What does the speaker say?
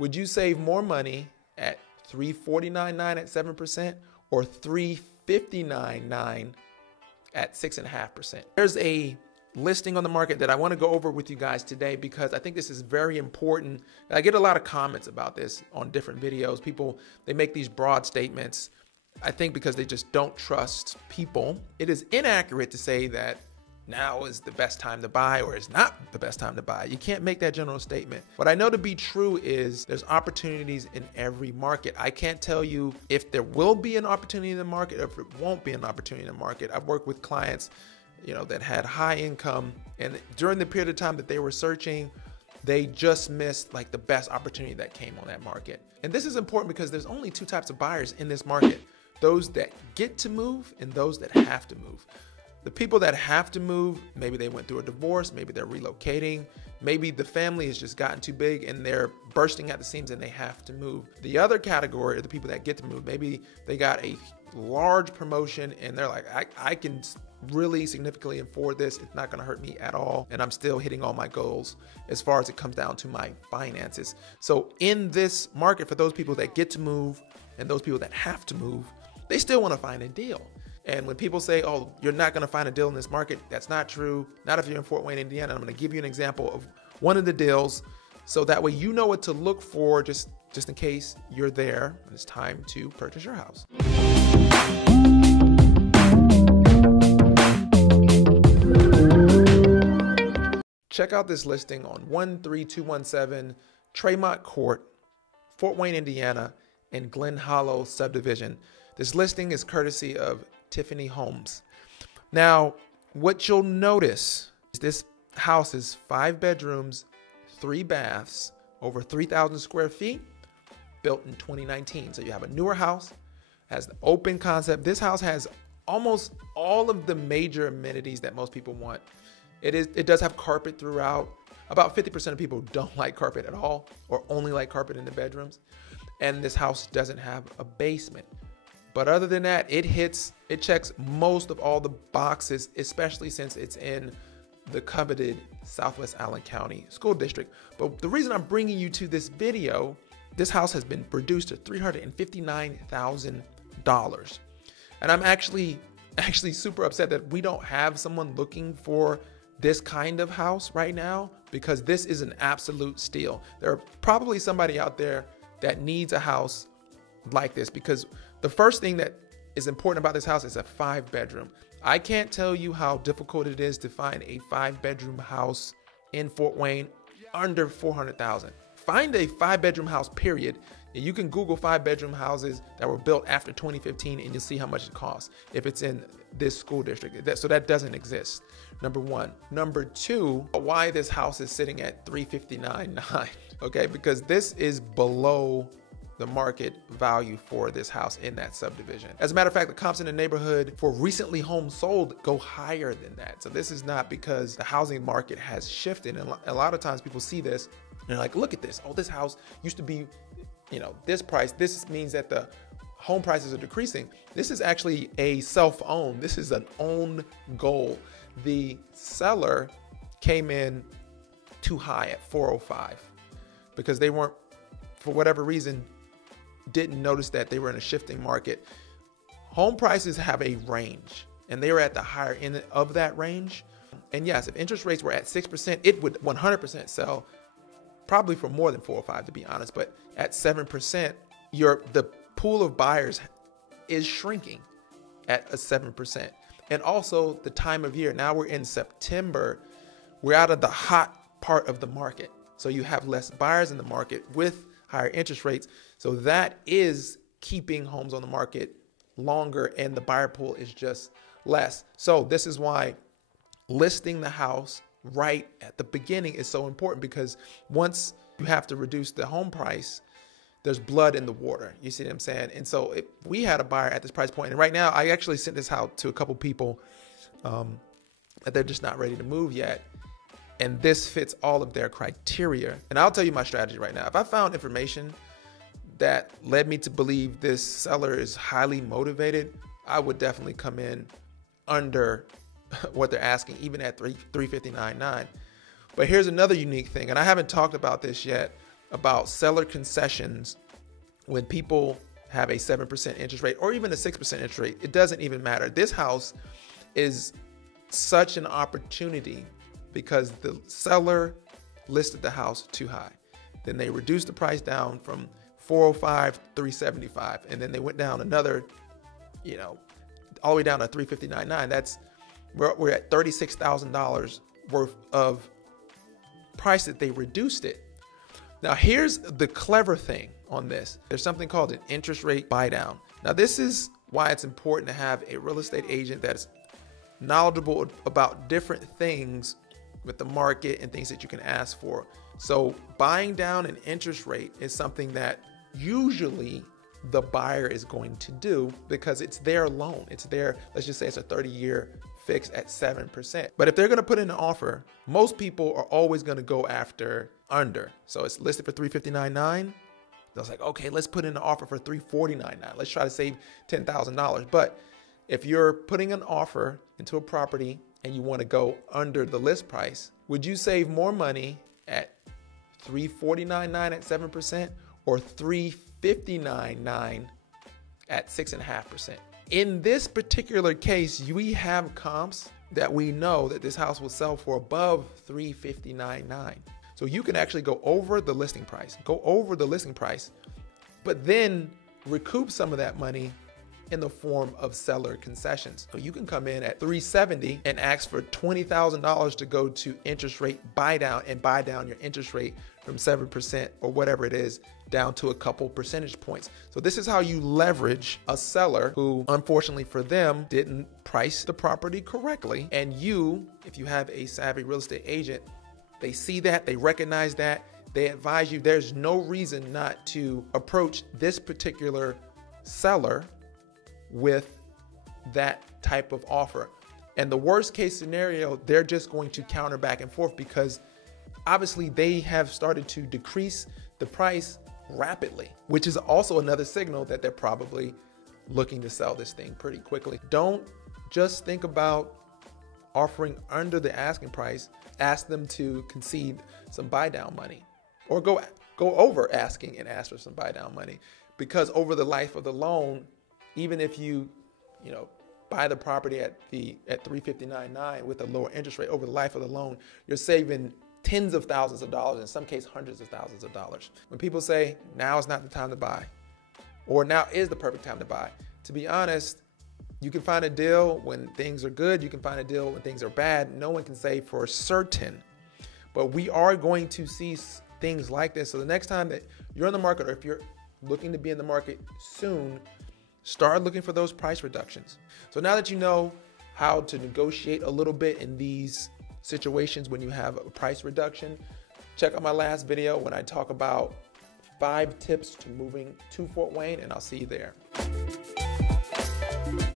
Would you save more money at 349.9 at 7% or 359.9 at 6.5%? There's a listing on the market that I want to go over with you guys today because I think this is very important. I get a lot of comments about this on different videos. People, they make these broad statements, I think because they just don't trust people. It is inaccurate to say that now is the best time to buy or is not the best time to buy. You can't make that general statement. What I know to be true is there's opportunities in every market. I can't tell you if there will be an opportunity in the market or if it won't be an opportunity in the market. I've worked with clients, that had high income, and during the period of time that they were searching, they just missed like the best opportunity that came on that market. And this is important because there's only two types of buyers in this market: those that get to move and those that have to move. The people that have to move, maybe they went through a divorce, maybe they're relocating, maybe the family has just gotten too big and they're bursting at the seams and they have to move. The other category are the people that get to move. Maybe they got a large promotion and they're like, I can really significantly afford this. It's not gonna hurt me at all. And I'm still hitting all my goals as far as it comes down to my finances. So in this market, for those people that get to move and those people that have to move, they still wanna find a deal. And when people say, oh, you're not gonna find a deal in this market, that's not true. Not if you're in Fort Wayne, Indiana. I'm gonna give you an example of one of the deals so that way you know what to look for just in case you're there and it's time to purchase your house. Check out this listing on 13217 Tremont Court, Fort Wayne, Indiana, and Glen Hollow subdivision. This listing is courtesy of Tiffany Homes. Now, what you'll notice is this house is 5 bedrooms, 3 baths, over 3,000 square feet, built in 2019. So you have a newer house, has the open concept. This house has almost all of the major amenities that most people want. It does have carpet throughout. About 50% of people don't like carpet at all or only like carpet in the bedrooms. And this house doesn't have a basement. But other than that, it checks most of all the boxes, especially since it's in the coveted Southwest Allen County School District. But the reason I'm bringing you to this video, this house has been reduced to $359,000. And I'm actually super upset that we don't have someone looking for this kind of house right now, because this is an absolute steal. There are probably somebody out there that needs a house like this, because the first thing that is important about this house is a 5-bedroom. I can't tell you how difficult it is to find a 5-bedroom house in Fort Wayne under $400,000. Find a 5-bedroom house, period. And you can Google 5-bedroom houses that were built after 2015 and you'll see how much it costs if it's in this school district. So that doesn't exist, number one. Number two, why this house is sitting at $359,900, okay? Because this is below the market value for this house in that subdivision. As a matter of fact, the comps in the neighborhood for recently homes sold go higher than that. So this is not because the housing market has shifted. And a lot of times people see this and they're like, look at this. Oh, this house used to be, this price. This means that the home prices are decreasing. This is actually a self-owned. This is an own goal. The seller came in too high at 405 because they weren't, for whatever reason, didn't notice that they were in a shifting market. Home prices have a range and they were at the higher end of that range. And yes, if interest rates were at 6%, it would 100% sell, probably for more than 405 to be honest. But at 7%, the pool of buyers is shrinking at a 7%. And also the time of year, now we're in September, we're out of the hot part of the market. So you have less buyers in the market with higher interest rates. So that is keeping homes on the market longer and the buyer pool is just less. So this is why listing the house right at the beginning is so important, because once you have to reduce the home price, there's blood in the water. You see what I'm saying? And so if we had a buyer at this price point, and right now I actually sent this out to a couple people that they're just not ready to move yet. And this fits all of their criteria. And I'll tell you my strategy right now. If I found information that led me to believe this seller is highly motivated, I would definitely come in under what they're asking, even at $359,900. But here's another unique thing, and I haven't talked about this yet. about seller concessions when people have a 7% interest rate or even a 6% interest rate. It doesn't even matter. This house is such an opportunity because the seller listed the house too high. Then they reduced the price down from 405 to 375, and then they went down another, all the way down to 359.9. We're at $36,000 worth of price that they reduced it. Now here's the clever thing on this. There's something called an interest rate buy down. Now this is why it's important to have a real estate agent that's knowledgeable about different things with the market and things that you can ask for. So buying down an interest rate is something that usually the buyer is going to do because it's their loan. It's their, let's just say it's a 30-year fix at 7%. But if they're going to put in an offer, most people are always going to go after under. So it's listed for $359.9. They're like, okay, let's put in an offer for $349.9. Let's try to save $10,000. But if you're putting an offer into a property and you want to go under the list price, would you save more money at $349.9 at 7% or $359.9 at 6.5%? In this particular case, we have comps that we know that this house will sell for above $359.9. So you can actually go over the listing price, but then recoup some of that money in the form of seller concessions. So you can come in at $370 and ask for $20,000 to go to interest rate buy down and buy down your interest rate from 7% or whatever it is down to a couple percentage points. So this is how you leverage a seller who, unfortunately for them, didn't price the property correctly. And you, if you have a savvy real estate agent, they see that, they recognize that, they advise you there's no reason not to approach this particular seller with that type of offer. And the worst case scenario, they're just going to counter back and forth because obviously they have started to decrease the price rapidly, which is also another signal that they're probably looking to sell this thing pretty quickly. Don't just think about offering under the asking price. Ask them to concede some buy down money, or go over asking and ask for some buy down money, because over the life of the loan, even if you buy the property at $359.9 with a lower interest rate, over the life of the loan, you're saving tens of thousands of dollars, in some cases hundreds of thousands of dollars. When people say now is not the time to buy, or now is the perfect time to buy, to be honest, you can find a deal when things are good, you can find a deal when things are bad. No one can say for certain, but we are going to see things like this. So the next time that you're in the market, or if you're looking to be in the market soon, start looking for those price reductions. So now that you know how to negotiate a little bit in these situations when you have a price reduction, check out my last video when I talk about 5 tips to moving to Fort Wayne, and I'll see you there.